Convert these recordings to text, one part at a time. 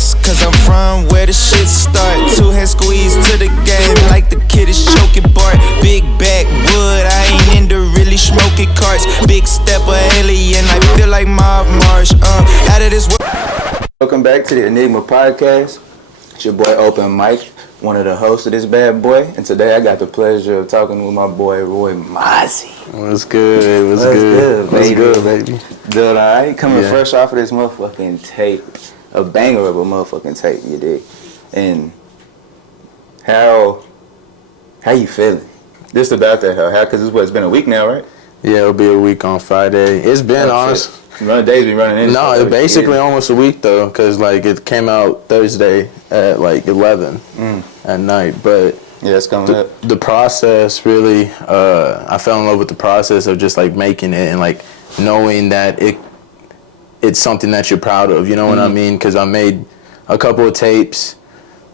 West, cause I'm from where the shit start. Two hands squeezed to the game like the kid is choking Bart. Big backwood, I ain't into really smoking carts. Big stepper alien, I feel like Mob Marsh. Out of this world. Welcome back to the Enigma podcast. It's your boy Open Mike, one of the hosts of this bad boy. And today I got the pleasure of talking with my boy Roy Mazzy. What's good? What's good, baby? Doing alright? Coming fresh off of this motherfucking tape. A banger of a motherfucking tape, you dig? And how you feeling? Just about that, how? Because it's been a week now, right? Yeah, it'll be a week on Friday. It's been honest. Days be running in. No, it's basically almost a week though, because like it came out Thursday at like 11 at night. But yeah, it's coming up. The process really, I fell in love with the process of just like making it and like knowing that it's something that you're proud of. You know what I mean? Because I made a couple of tapes,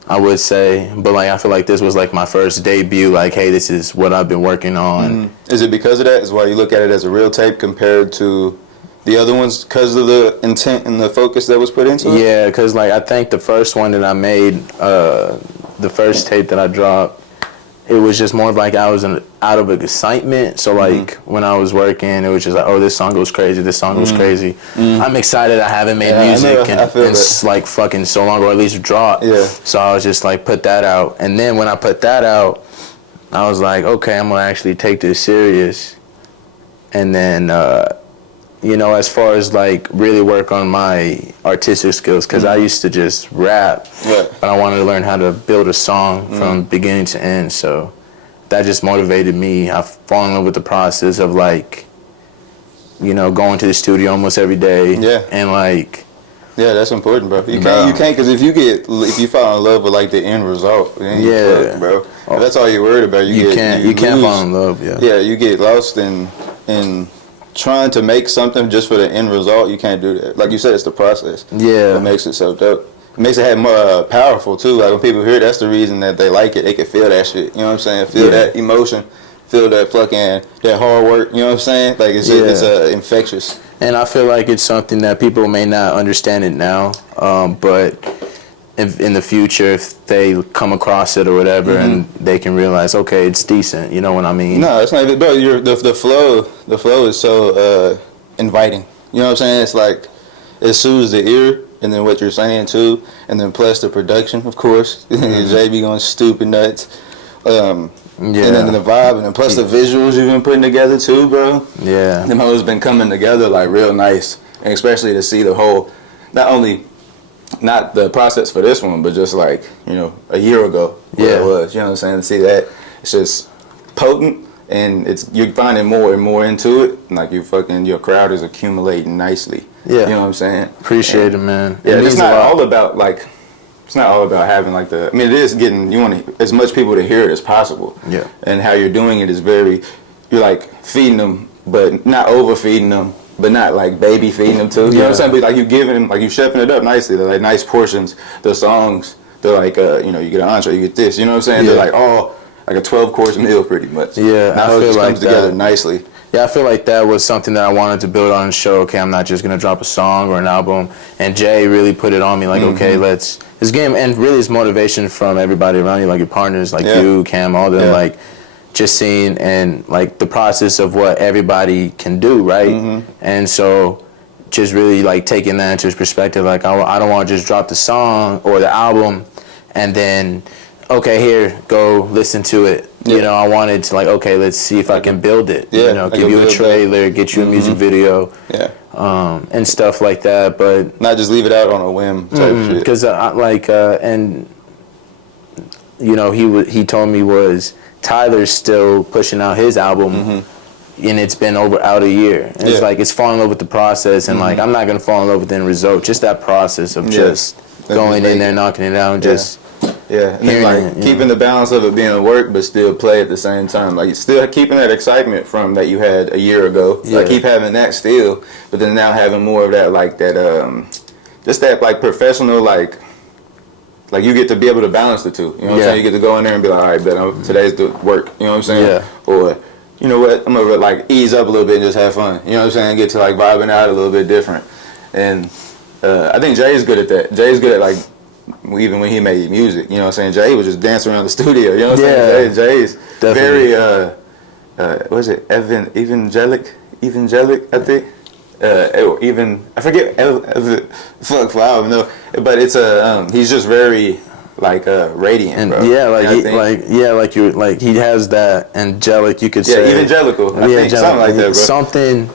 I would say, but like I feel like this was like my first debut. Like, hey, this is what I've been working on. Is it because of that? Is why you look at it as a real tape compared to the other ones, because of the intent and the focus that was put into it? Yeah, because like I think the first one that I made, the first tape that I dropped, it was just more of like I was out of excitement. So like when I was working, it was just like, oh, this song goes crazy, this song goes crazy. I'm excited I haven't made music in like fucking so long, or at least dropped. Yeah. So I was just like, put that out. And then when I put that out, I was like, okay, I'm gonna actually take this serious. And then you know, as far as like really work on my artistic skills, because I used to just rap, but I wanted to learn how to build a song from beginning to end. So that just motivated me. I've fallen in love with the process of like, you know, going to the studio almost every day. And like, yeah, that's important, bro. You can't, because if you fall in love with like the end result, then you fuck, bro. If that's all you're worried about, you can't fall in love. Yeah, you get lost in trying to make something just for the end result. You can't do that. Like you said, it's the process. Yeah. That makes it so dope. It makes it more powerful too. Like when people hear it, that's the reason that they like it. They can feel that shit. You know what I'm saying? Feel that emotion. Feel that that hard work. You know what I'm saying? Like it's infectious. And I feel like it's something that people may not understand it now, but in the future, if they come across it or whatever, and they can realize, okay, it's decent. You know what I mean? No, it's not even. Bro, the flow is so inviting. You know what I'm saying? It's like it soothes the ear, and then what you're saying too, and then plus the production, of course. JB going stupid nuts. And then the vibe, and then plus the visuals you've been putting together too, bro. Yeah. Them hoes been coming together like real nice, and especially to see the whole, not the process for this one, but just like, you know, a year ago where it was, you know what I'm saying? To see that, it's just potent, and you're finding more and more into it, and like your crowd is accumulating nicely. Yeah. You know what I'm saying? Appreciate it, man. Yeah, it's not all about like, it's not all about having like it is getting, you want as much people to hear it as possible. Yeah. And how you're doing it is you're like feeding them, but not overfeeding them, but not like baby feeding them too. You know what I'm saying? But like you giving them, like you chefing it up nicely. They're like nice portions. The songs, they're like, you know, you get an entree, you get this. You know what I'm saying? They're like all like a 12-course meal pretty much. Yeah, now it just comes together nicely. Yeah, I feel like that was something that I wanted to build on and show, okay, I'm not just going to drop a song or an album. And Jay really put it on me, like, okay, let's get him. And really it's motivation from everybody around you, like your partners, like you, Cam, all them, like just seeing and like the process of what everybody can do, right? And so just really like taking that into perspective, like I don't want to just drop the song or the album and then, okay, here, go listen to it. You know, I wanted to like, okay, let's see if I can build it. You know, give you a trailer, get you a music video, and stuff like that. But not just leave it out on a whim type shit. Because and you know, he told me was Tyler's still pushing out his album, and it's been out a year. And it's like it's falling in love with the process, and like I'm not gonna fall in love with the end result. Just that process of just going in there, knocking it out, and just. Yeah, and then like keeping the balance of it being a work, but still play at the same time. Like still keeping that excitement from that you had a year ago. Like keep having that still, but then now having more of that like that just that like professional like you get to be able to balance the two. You know what I'm saying? You get to go in there and be like, all right, but today's the work. You know what I'm saying? Yeah. Or you know what? I'm gonna like ease up a little bit and just have fun. You know what I'm saying? Get to like vibing out a little bit different. And I think Jay's good at that. Jay's good at like even when he made music. You know what I'm saying? Jay was just dancing around the studio. You know what I'm saying? Jay's definitely. Very what is it? Evangelic, I think. I forget. Fuck, I don't know. But it's he's just very like radiant, and bro. yeah, like he has that angelic, you could say. Yeah, evangelical. I think something like that, bro. Something,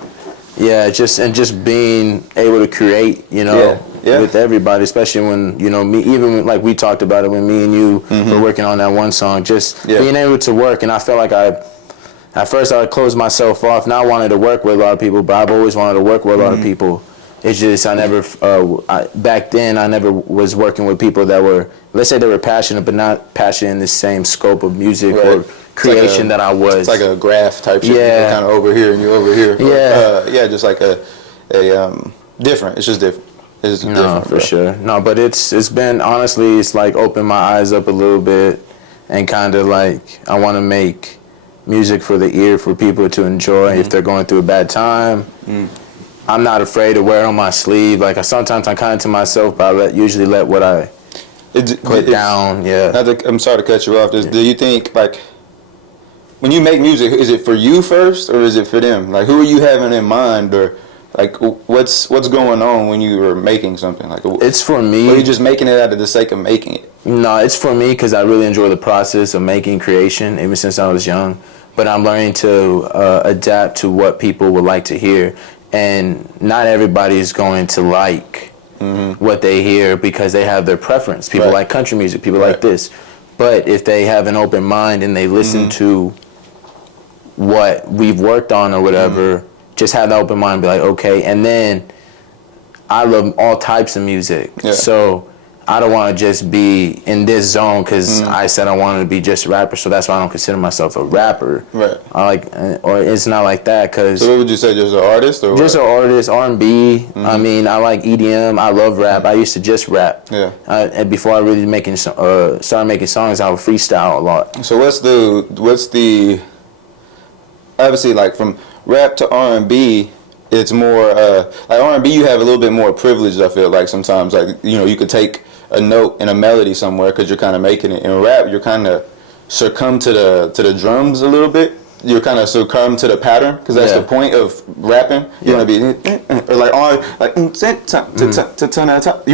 yeah, just being able to create, you know, with everybody, especially when, you know, me, even when, like we talked about it when me and you were working on that one song, just being able to work. And I felt like at first I would close myself off. Now I wanted to work with a lot of people, but I've always wanted to work with a lot of people. It's just I never, back then I never was working with people that were, let's say they were passionate, but not passionate in the same scope of music or creation that I was. It's like a graph type shit. Yeah. You're kind of over here and you're over here. Yeah. Just like a different. It's just different. It's no, different, for sure. No, but it's been, honestly, it's like opened my eyes up a little bit and kind of like I want to make music for the ear for people to enjoy if they're going through a bad time. I'm not afraid to wear it on my sleeve. Like sometimes I'm kind to myself, but I usually let what I put down. Yeah. I'm sorry to cut you off. Do you think like when you make music, is it for you first or is it for them? Like who are you having in mind, or like what's going on when you are making something? Like it's for me. Or are you just making it out of the sake of making it? No, it's for me because I really enjoy the process of making creation ever since I was young. But I'm learning to adapt to what people would like to hear. And not everybody is going to like what they hear because they have their preference. People like country music, people like this. But if they have an open mind and they listen to what we've worked on or whatever, just have that open mind and be like, okay. And then I love all types of music. Yeah. So I don't want to just be in this zone because I said I wanted to be just a rapper, so that's why I don't consider myself a rapper. Right. Or it's not like that. Cause so what would you say, just an artist? Or just an artist, R&B. I mean, I like EDM. I love rap. I used to just rap. Yeah. And before I really started making songs, I would freestyle a lot. So what's the obviously, like from rap to R&B, it's more like R&B. You have a little bit more privilege. I feel like sometimes, like you could take a note and a melody somewhere because you're kind of making it. In rap, you're kind of succumb to the drums a little bit. You're kind of succumb to the pattern because that's the point of rapping. You want to be or like on like you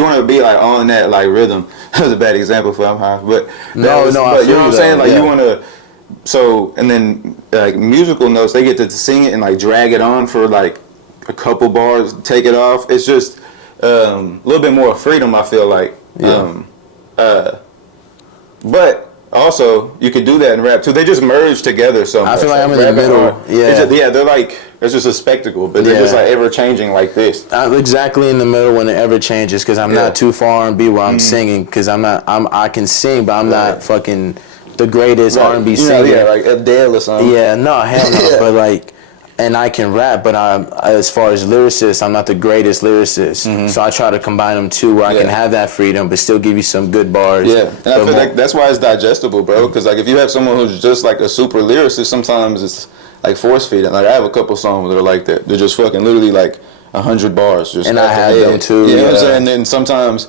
want to be like on that like rhythm. That was a bad example for I'm high, but but you know what I'm saying. Like you want to. So and then like musical notes, they get to sing it and like drag it on for like a couple bars, take it off. It's just a little bit more freedom, I feel like. But also you could do that in rap too. They just merge together so much. I feel like I'm in the middle. They're like it's just a spectacle, but they're just like ever changing like this. I'm exactly in the middle when it ever changes because I'm not too far R&B where I'm singing because I can sing, but I'm not fucking the greatest R&B singer. Like Adele or something. Yeah, no, hell no. But like, and I can rap, but as far as lyricist, I'm not the greatest lyricist. So I try to combine them too, where I can have that freedom, but still give you some good bars. Yeah, and I feel like that's why it's digestible, bro. Because like if you have someone who's just like a super lyricist, sometimes it's like force feeding. Like I have a couple songs that are like that. They're just fucking literally like 100 bars. Just and I have them too. You know what I'm saying? And then sometimes,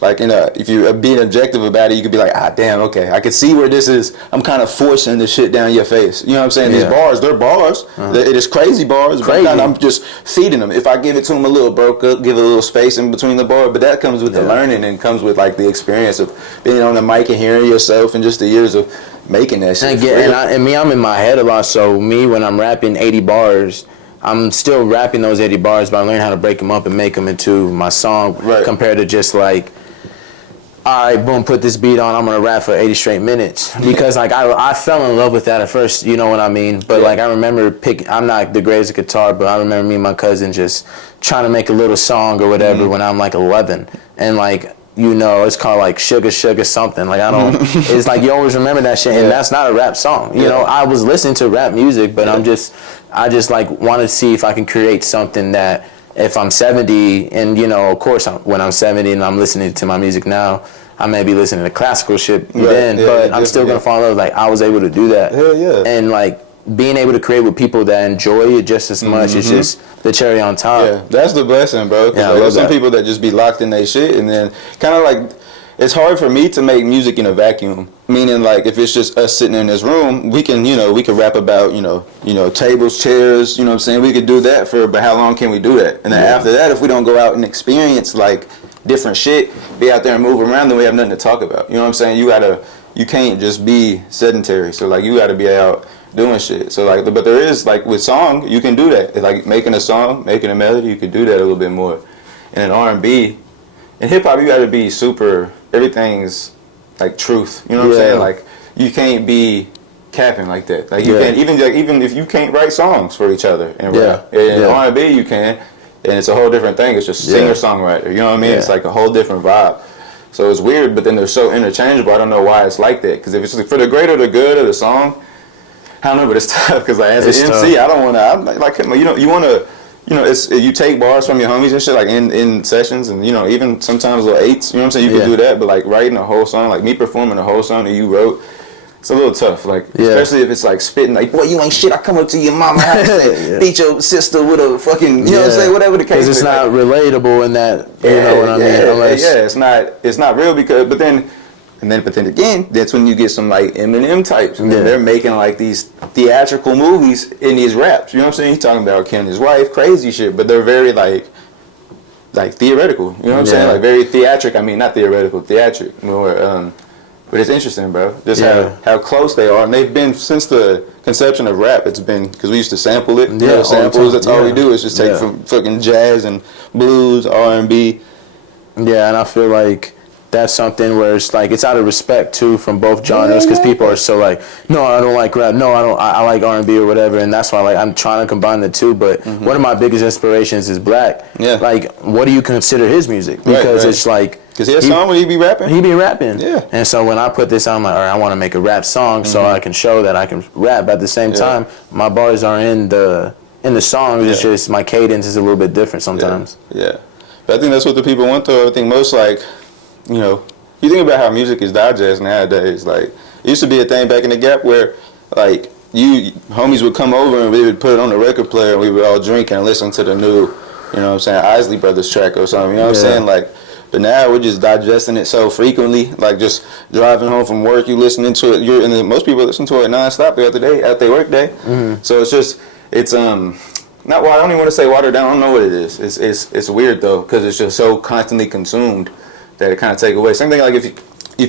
like, if you're being objective about it, you could be like, damn, okay, I can see where this is. I'm kind of forcing this shit down your face. You know what I'm saying? These bars, they're bars. It is crazy bars. But I'm just feeding them. If I give it to them a little broke up, give it a little space in between the bar, but that comes with the learning and comes with like the experience of being on the mic and hearing yourself and just the years of making that shit. I'm in my head a lot. So me, when I'm rapping 80 bars, I'm still rapping those 80 bars, but I learn how to break them up and make them into my song compared to just like, all right, boom, put this beat on, I'm going to rap for 80 straight minutes. Because, like, I fell in love with that at first, you know what I mean? But, like, I remember I'm not the greatest at guitar, but I remember me and my cousin just trying to make a little song or whatever when I'm, like, 11. And, like, it's called, like, Sugar Sugar something. Like, it's like you always remember that shit, and that's not a rap song. You know, I was listening to rap music, but I just, like, want to see if I can create something that, if I'm 70, and, of course, when I'm 70 and I'm listening to my music now, I may be listening to classical shit but I'm still going to fall in love. Like, I was able to do that. Hell yeah. And, like, being able to create with people that enjoy it just as much is just the cherry on top. Yeah, that's the blessing, bro. Because there's some people that just be locked in their shit, and then kind of like, it's hard for me to make music in a vacuum. Meaning, like, if it's just us sitting in this room, we can, we can rap about, tables, chairs, you know what I'm saying? We could do that but how long can we do that? And then after that, if we don't go out and experience, like, different shit, be out there and move around, then we have nothing to talk about. You know what I'm saying? You can't just be sedentary. So, like, you gotta be out doing shit. So, like, but there is, like, with song, you can do that. It's like making a song, making a melody, you can do that a little bit more. And in R&B, in hip-hop, you gotta be super, everything's, like, truth. You know what I'm saying? Like, you can't be capping like that. Like, you can't, even if you can't write songs for each other and rap. In R&B, you can, and it's a whole different thing. It's just singer-songwriter. You know what I mean? It's like a whole different vibe. So it's weird, but then they're so interchangeable. I don't know why it's like that. Because if it's for the greater the good of the song, I don't know, but it's tough. Because like, as an MC, I don't want to. I'm like, you want to. You take bars from your homies and shit, like in sessions, and even sometimes little eights. You know what I'm saying? You can do that, but like writing a whole song, like me performing a whole song that you wrote, it's a little tough. Like especially if it's like spitting, like, boy, you ain't shit. I come up to your mama house and beat your sister with a fucking, you know what I'm saying? Whatever the case is. Because it's not relatable in that. You know what I mean? Unless, it's not real because, but then again, that's when you get some like Eminem types, and then they're making like these theatrical movies in these raps. You know what I'm saying? He's talking about killing his wife, crazy shit, but they're very like theoretical. You know what I'm saying? Like very theatric. I mean, not theoretical, theatric. More, but it's interesting, bro. Just how close they are, and they've been since the conception of rap. It's been because we used to sample it. Samples. That's all we do is just take from fucking jazz and blues, R&B. Yeah, and I feel like that's something where it's like it's out of respect too from both genres because people are so like, no, I don't like rap, no, I like R&B or whatever, and that's why like I'm trying to combine the two. But one of my biggest inspirations is Black. Like, what do you consider his music? Because it's like, because he has a song where he be rapping. He be rapping. And so when I put this out, I'm like, all right, I want to make a rap song so I can show that I can rap. But at the same time, my bars are in the song. It's just my cadence is a little bit different sometimes. But I think that's what the people want though. I think most like, you think about how music is digest nowadays. Like, it used to be a thing back in the Gap where, like, homies would come over and we would put it on the record player and we would all drink and listen to the new, you know what I'm saying, Isley Brothers track or something. You know what I'm saying? Like, but now we're just digesting it so frequently. Like, just driving home from work, you listening to it. And then most people listen to it nonstop throughout the day, at their work day. So it's just, it's not. Well, I don't even want to say watered down. I don't know what it is. It's weird though because it's just so constantly consumed that it kind of take away. Same thing like if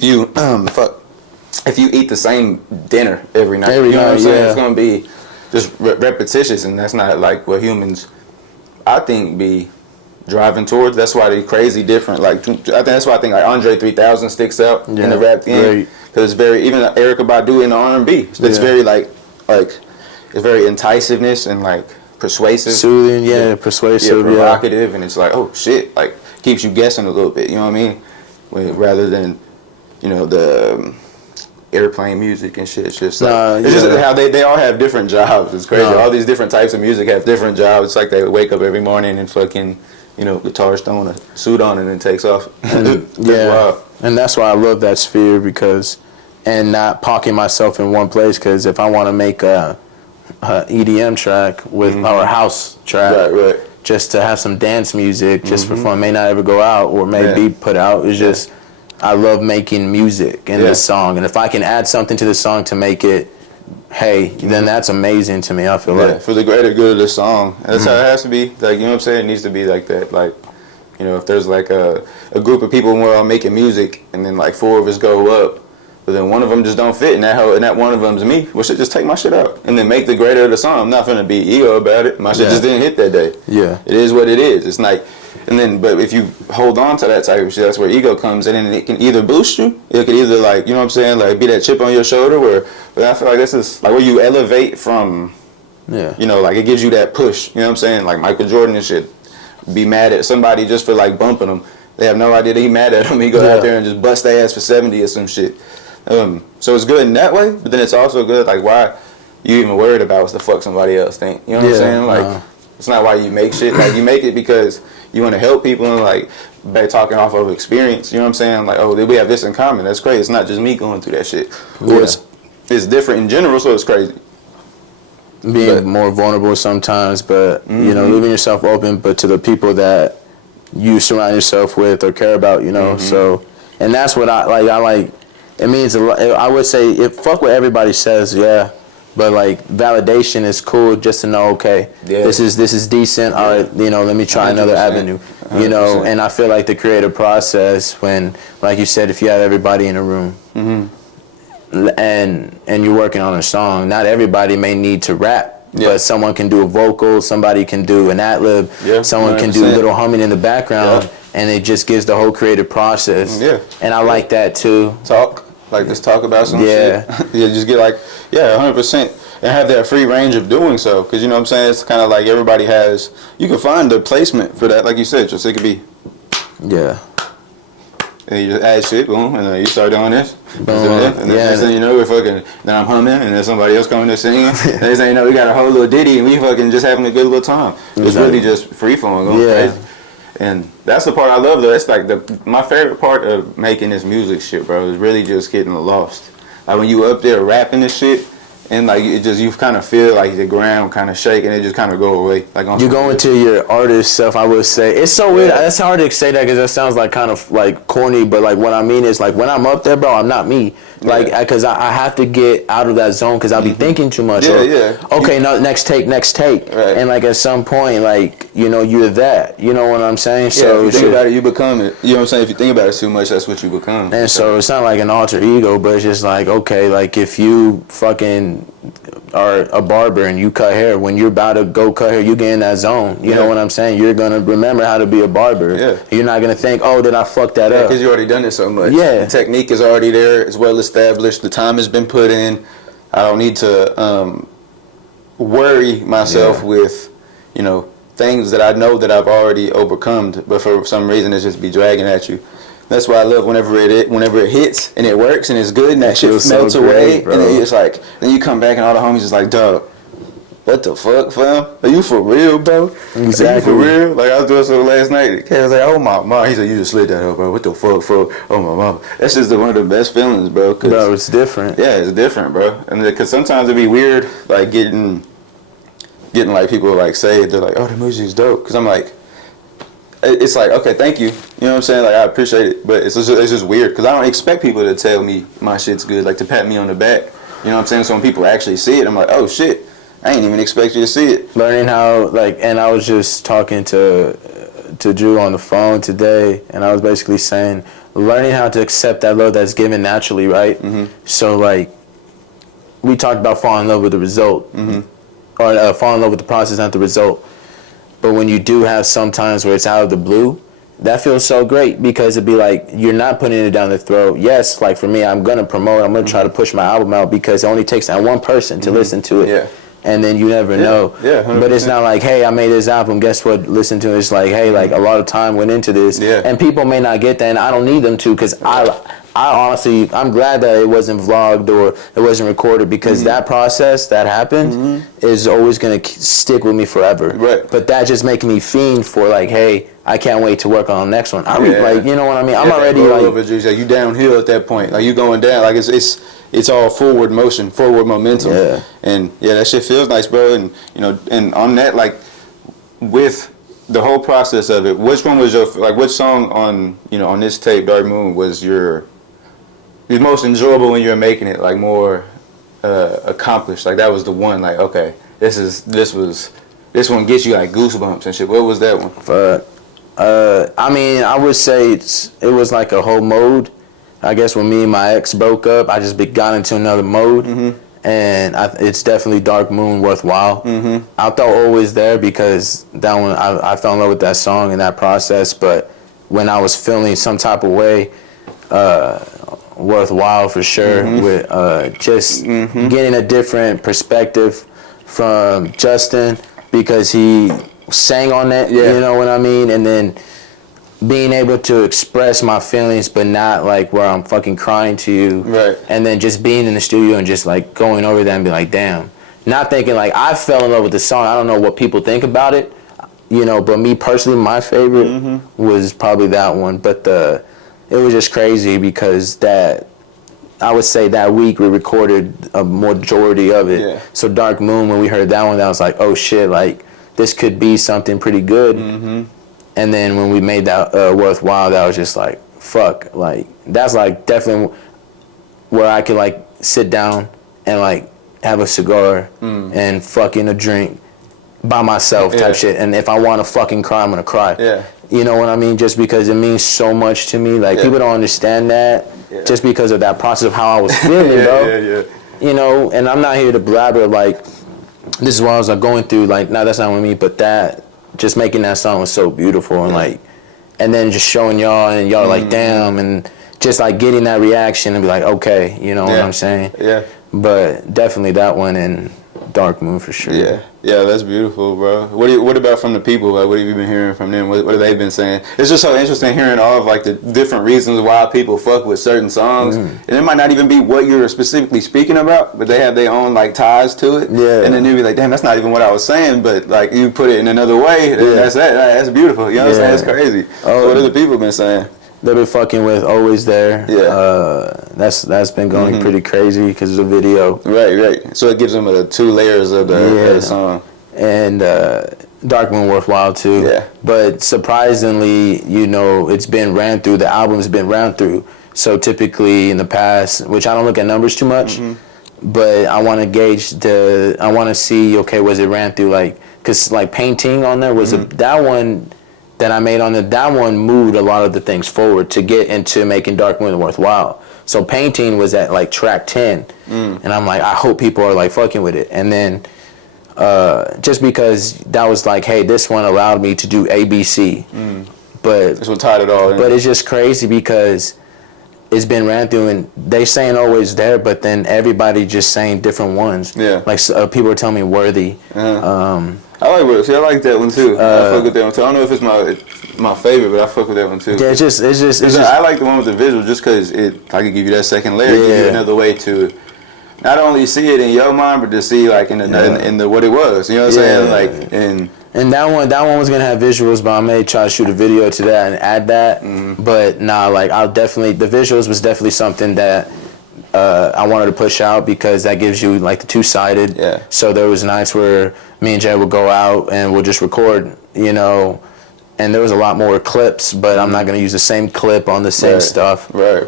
you eat the same dinner every night, you know what I'm saying? It's gonna be just repetitious, and that's not like what humans, I think, be driving towards. That's why they crazy different. Like, I think that's why I think like Andre 3000 sticks out in the rap game because it's very, even Erykah Badu in the R&B. It's very like it's very incisiveness and like persuasive, soothing, persuasive, provocative, and it's like, oh shit, like keeps you guessing a little bit. You know what I mean? Rather than the airplane music and shit. It's just like, it's just how they all have different jobs. It's crazy. All these different types of music have different jobs. It's like they wake up every morning and fucking, guitarist throwing a suit on and then takes off. Wild. And that's why I love that sphere and not pocketing myself in one place, because if I want to make a EDM track with our house track, just to have some dance music, just for fun, may not ever go out or may be put out. It's just, I love making music in this song, and if I can add something to the song to make it, then that's amazing to me. I feel like for the greater good of the song, that's how it has to be. Like, you know what I'm saying? It needs to be like that. Like, if there's like a group of people and we're all making music, and then like 4 of us go up, but then one of them just don't fit, and that one of them's me. Well, shit, just take my shit out and then make the greater of the song. I'm not gonna be ego about it. My shit just didn't hit that day. It is what it is. It's like, but if you hold on to that type of shit, that's where ego comes in, and it can either boost you, it could either, like, you know what I'm saying, like be that chip on your shoulder, but I feel like this is like where you elevate from, like it gives you that push. You know what I'm saying? Like Michael Jordan and shit, be mad at somebody just for like bumping them. They have no idea that he mad at them. He go out there and just bust their ass for 70 or some shit. So it's good in that way, but then it's also good, like, why you even worried about what the fuck somebody else think? You know what I'm saying? Like, it's not why you make shit. Like, you make it because you want to help people, and like, by talking off of experience. You know what I'm saying? Like, oh, we have this in common. That's crazy. It's not just me going through that shit. Or it's different in general, so it's crazy. Being more vulnerable sometimes, but leaving yourself open, but to the people that you surround yourself with or care about, so And that's what I like. It means a lot. I would say, fuck what everybody says, yeah. But like validation is cool just to know, okay, this is decent. All right, let me try another avenue. 100%. And I feel like the creative process, when, like you said, if you have everybody in a room, and you're working on a song, not everybody may need to rap, but someone can do a vocal, somebody can do an ad-lib, someone 100%. Can do a little humming in the background, and it just gives the whole creative process. And I like that too. Just talk about some shit. Just get 100%. And have that free range of doing so. Because, you know what I'm saying, it's kind of like everybody has, you can find a placement for that, like you said, just it could be. And you just add shit, boom, and then you start doing this. Boom. And then next thing you know, then I'm humming, and then somebody else coming there singing. Next thing you know, we got a whole little ditty, and we fucking just having a good little time. It's really just free flowing, going crazy. And that's the part I love, though. It's like my favorite part of making this music shit, bro, is really just getting lost. Like when you up there rapping this shit, and like you kind of feel like the ground kind of shake, and it just kind of go away. Like you go into your artist self. I would say it's so weird. That's hard to say that because that sounds like kind of like corny. But like what I mean is like when I'm up there, bro, I'm not me. Like because I have to get out of that zone because I'll be thinking too much. Okay, no, next take. And like at some point, like you're that. You know what I'm saying? So if you think about it, you become it. You know what I'm saying? If you think about it too much, that's what you become. And so it's not like an alter ego, but it's just like okay, like if you fucking are a barber and you cut hair, when you're about to go cut hair, you get in that zone. You know what I'm saying? You're gonna remember how to be a barber. You're not gonna think, oh, did I fuck that up? Because you already done it so much. The technique is already there. It's well established. The time has been put in. I don't need to worry myself with things that I know that I've already overcome, but for some reason it's just be dragging at you. That's why I love whenever it hits and it works and it's good and that shit melts away, and then it's like, then you come back and all the homies is like, dog, what the fuck, fam? Are you for real, bro? Exactly. Are you for real? Like I was doing something last night. The was like, oh my mom. He said, you just slid that up, bro. What the fuck, bro? Oh my mom. That's just one of the best feelings, bro. Bro, it's different. Yeah, it's different, bro. And because sometimes it'd be weird, like getting like people like say they're like, oh, the music's dope. Because I'm like, it's like, okay, thank you. You know what I'm saying? Like, I appreciate it. But it's just weird because I don't expect people to tell me my shit's good, like to pat me on the back. You know what I'm saying? So when people actually see it, I'm like, oh shit, I ain't even expect you to see it. Learning how, and I was just talking to Drew on the phone today, and I was basically saying, learning how to accept that love that's given naturally, right? So like, we talked about falling in love with the result, or falling in love with the process, not the result. But when you do have some times where it's out of the blue, that feels so great because it'd be like you're not putting it down the throat. Yes, like for me, I'm gonna promote. I'm gonna try to push my album out because it only takes that one person to listen to it. And then you never know. But it's not like, hey, I made this album. Guess what? Listen to it. It's like, hey, like a lot of time went into this, and people may not get that, and I don't need them to because I honestly, I'm glad that it wasn't vlogged or it wasn't recorded because that process that happened is always going to stick with me forever. But that just making me fiend for like, hey, I can't wait to work on the next one. Like, you know what I mean? I'm already like, you downhill at that point. Like you going down. Like it's all forward motion, forward momentum. And that shit feels nice, bro. And and on that, like with the whole process of it, which one was which song on on this tape, Dark Moon, was your most enjoyable when you were making it, like more accomplished? Like that was the one, like, okay, this one gets you like goosebumps and shit. What was that one? I mean, I would say it was like a whole mode. I guess when me and my ex broke up, I just got into another mode, and it's definitely Dark Moon, Worthwhile. I thought Always There because that one, I fell in love with that song and that process, but when I was feeling some type of way, Worthwhile for sure, with just getting a different perspective from Justin because he sang on it, you know what I mean, and then being able to express my feelings but not like where I'm fucking crying to you, and then just being in the studio and just like going over that and be like, damn, not thinking like I fell in love with the song. I don't know what people think about it, but me personally, my favorite was probably that one. But it was just crazy because I would say that week we recorded a majority of it. So Dark Moon, when we heard that one, that was like, oh shit, like this could be something pretty good. And then when we made that Worthwhile, that was just like, fuck, like that's like definitely where I could like sit down and like have a cigar and fucking a drink by myself type shit. And if I want to fucking cry, I'm gonna cry. Yeah. You know what I mean? Just because it means so much to me. Like people don't understand that just because of that process of how I was feeling, bro. You know, and I'm not here to blabber like this is what I was like going through. Like, no, that's not what I mean. But that just making that song was so beautiful and like, and then just showing y'all and y'all like damn and just like getting that reaction and be like, okay, you know what I'm saying? Yeah. But definitely that one and Dark Moon for sure. Yeah, that's beautiful, bro. What about from the people? Like, what have you been hearing from them? What have they been saying? It's just so interesting hearing all of like the different reasons why people fuck with certain songs, and it might not even be what you're specifically speaking about, but they have their own like ties to it. Yeah, and then you'll be like, damn, that's not even what I was saying, but like you put it in another way. That's that. That's beautiful. You know what I'm saying? It's crazy. So what have the people been saying? They've been fucking with Always There. Yeah. That's been going pretty crazy because of the video. Right. So it gives them the 2 layers of the song. And Dark Moon Worthwhile too. Yeah. But surprisingly, you know, it's been ran through. The album's been ran through. So typically in the past, which I don't look at numbers too much, but I want to gauge I want to see, okay, was it ran through like, because like Painting on there was that one that I made on that one moved a lot of the things forward to get into making Dark Moon Worthwhile. So Painting was at like track 10, and I'm like, I hope people are like fucking with it. And then just because that was like, hey, this one allowed me to do ABC, but this one tied it all in. But it's just crazy because it's been ran through and they saying Always There, but then everybody just saying different ones. Yeah, like people are telling me Worthy. I like Worthy. See, I like that one too. I fuck with that one too. I don't know if it's my favorite, but I fuck with that one too. Yeah, it's just I like the one with the visual just because I could give you that second layer, give you another way to not only see it in your mind, but to see like in the what it was. You know what I'm saying? Like and that one was gonna have visuals, but I may try to shoot a video to that and add that. But nah, like I'll definitely the visuals was definitely something that I wanted to push out because that gives you like the 2-sided. Yeah. So there was nights where me and Jay would go out and we'll just record, you know, and there was a lot more clips, but I'm not gonna use the same clip on the same stuff. Right.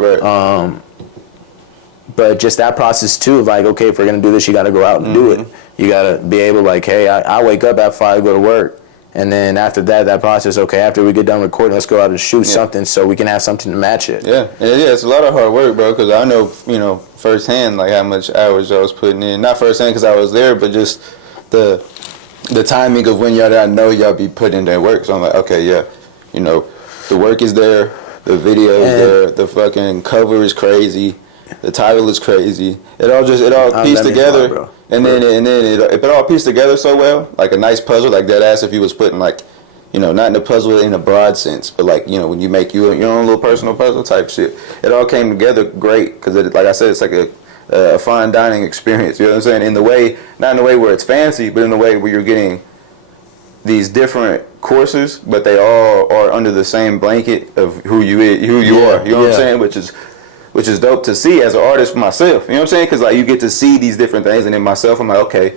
But just that process too, like, okay, if we're gonna do this, you gotta go out and do it. You gotta be able, like, hey, I wake up at 5, go to work, and then after that process, okay, after we get done recording, let's go out and shoot something so we can have something to match it. Yeah, it's a lot of hard work, bro, because I know, you know, firsthand, like, how much hours I was putting in. Not firsthand because I was there, but just the timing of when I know y'all be putting in that work. So I'm like, okay, yeah, you know, the work is there, the video is there, the fucking cover is crazy. The title is crazy. It all pieced together, and then it all pieced together so well, like a nice puzzle, like that ass. If you was putting like, you know, not in a puzzle in a broad sense, but like, you know, when you make your own little personal puzzle type shit, it all came together great because, like I said, it's like a fine dining experience. You know what I'm saying? In the way, not in the way where it's fancy, but in the way where you're getting these different courses, but they all are under the same blanket of who you are. You know what I'm saying? Which is dope to see as an artist myself. You know what I'm saying? Because like you get to see these different things, and then myself, I'm like, okay,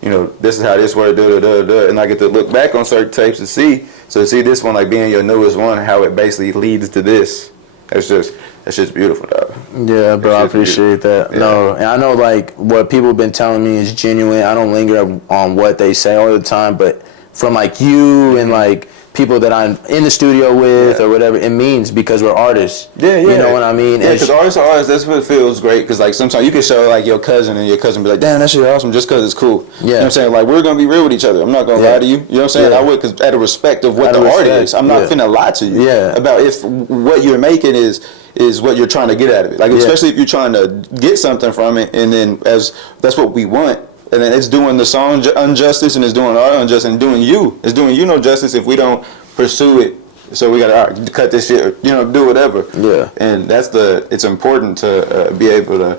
you know, this is how this works, and I get to look back on certain tapes to see. So to see this one like being your newest one, how it basically leads to this, that's just beautiful, dog. Yeah, bro, I appreciate that. Yeah. No, and I know like what people have been telling me is genuine. I don't linger on what they say all the time, but from like you and like people that I'm in the studio with or whatever, it means because we're artists. Yeah. You know what I mean? Yeah, because artists are artists. That's what feels great. Because like sometimes you can show like your cousin and your cousin be like, damn, that shit awesome just because it's cool. Yeah. You know what I'm saying? Like we're going to be real with each other. I'm not going to lie to you. You know what I'm saying? I would, because out of respect of what the art is. I'm not finna lie to you about if what you're making is what you're trying to get out of it. Like especially if you're trying to get something from it, and then as that's what we want. And then it's doing the song injustice, and it's doing our injustice, and it's doing you no justice if we don't pursue it. So we gotta cut this shit, or, you know, do whatever. Yeah. And it's important to be able to,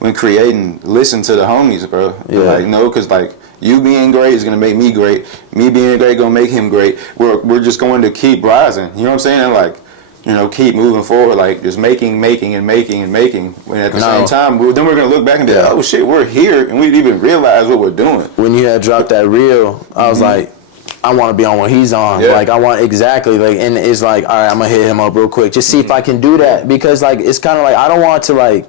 when creating, listen to the homies, bro. Yeah. Like no, because like you being great is gonna make me great. Me being great gonna make him great. We're just going to keep rising. You know what I'm saying? And like, you know, keep moving forward, like just making. When at the same time, then we're gonna look back and be like, oh shit, we're here, and we didn't even realize what we're doing. When you had dropped that reel, I was like, I want to be on what he's on. Yeah. Like I want exactly like, and it's like, all right, I'm gonna hit him up real quick, just see if I can do that, because like it's kind of like I don't want to like.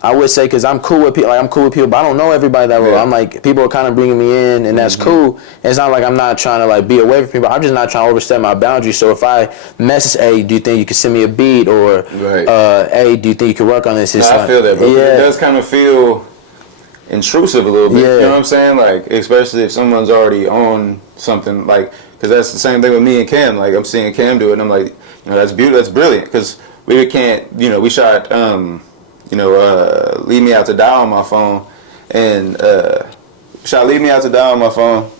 I would say, because I'm cool with people, like I'm cool with people, but I don't know everybody that well. I'm like, people are kind of bringing me in, and that's cool. And it's not like I'm not trying to like be away from people. I'm just not trying to overstep my boundaries. So if I message, hey, do you think you can send me a beat, or hey, do you think you can work on this? It's I feel that, but it does kind of feel intrusive a little bit. You know what I'm saying? Like, especially if someone's already on something, like, because that's the same thing with me and Cam. Like, I'm seeing Cam do it, and I'm like, that's beautiful, that's brilliant, because we can't, we shot. Leave Me Out to Die on my phone, and shot Leave Me Out to Die on my phone,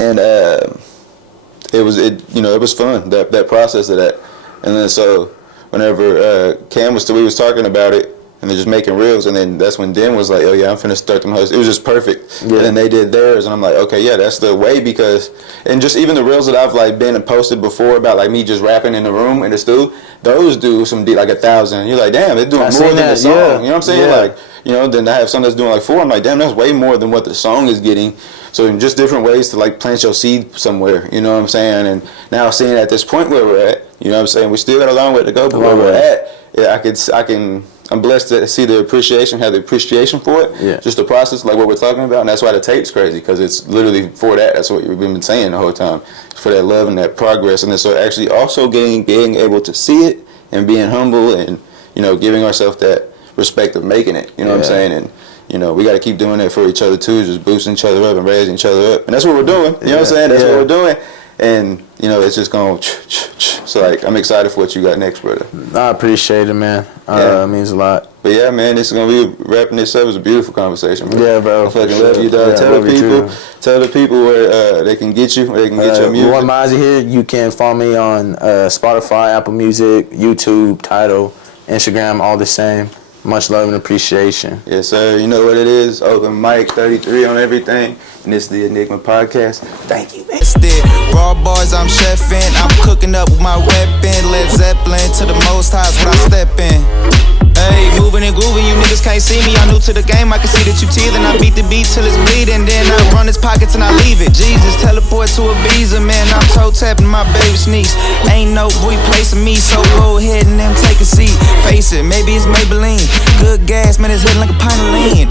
and it was fun, that process of that. And then so whenever Cam we was talking about it, and they're just making reels, and then that's when Den was like, oh yeah, I'm finna start them hosts. It was just perfect. And then they did theirs, and I'm like, okay, yeah, that's the way, because, and just even the reels that I've like been and posted before about like me just rapping in the room in the studio, those do some like 1,000. You're like, damn, they're doing more than the song. You know what I'm saying? Like, then I have some that's doing like 4. I'm like, damn, that's way more than what the song is getting. So in just different ways to like plant your seed somewhere, you know what I'm saying? And now seeing at this point where we're at, you know what I'm saying? We still got a long way to go, but where we're at, I'm blessed to see the appreciation, have the appreciation for it. Yeah. Just the process, like what we're talking about, and that's why the tape's crazy, because it's literally for that. That's what we've been saying the whole time, for that love and that progress, and then so actually also being able to see it and being humble and giving ourselves that respect of making it. You know what I'm saying? And we got to keep doing that for each other too, just boosting each other up and raising each other up, and that's what we're doing. You know what I'm saying? That's what we're doing. And it's just going. So like, I'm excited for what you got next, brother. I appreciate it, man. It means a lot. But yeah, man, this is gonna be wrapping this up. It was a beautiful conversation, bro. Yeah, bro. I fucking love you, dog. Tell the people where they can get you, where they can get your music. You want Mazzy here? You can follow me on Spotify, Apple Music, YouTube, Tidal, Instagram, all the same. Much love and appreciation. Yes, sir. You know what it is. Open mic 33 on everything. And this is the Enigma Podcast. Thank you, man. Raw bars, I'm chefing. I'm cooking up with my weapon. Led Zeppelin to the most highs when I step in. Hey, moving and grooving, you niggas can't see me. I'm new to the game, I can see that you teething. I beat the beat till it's bleeding, then I run his pockets and I leave it. Jesus, teleport to Ibiza, man, I'm toe tapping my baby sneaks. Ain't no replacing me, so go ahead and then take a seat. Face it, maybe it's Maybelline. Good gas, man, it's hitting like a pint of lean.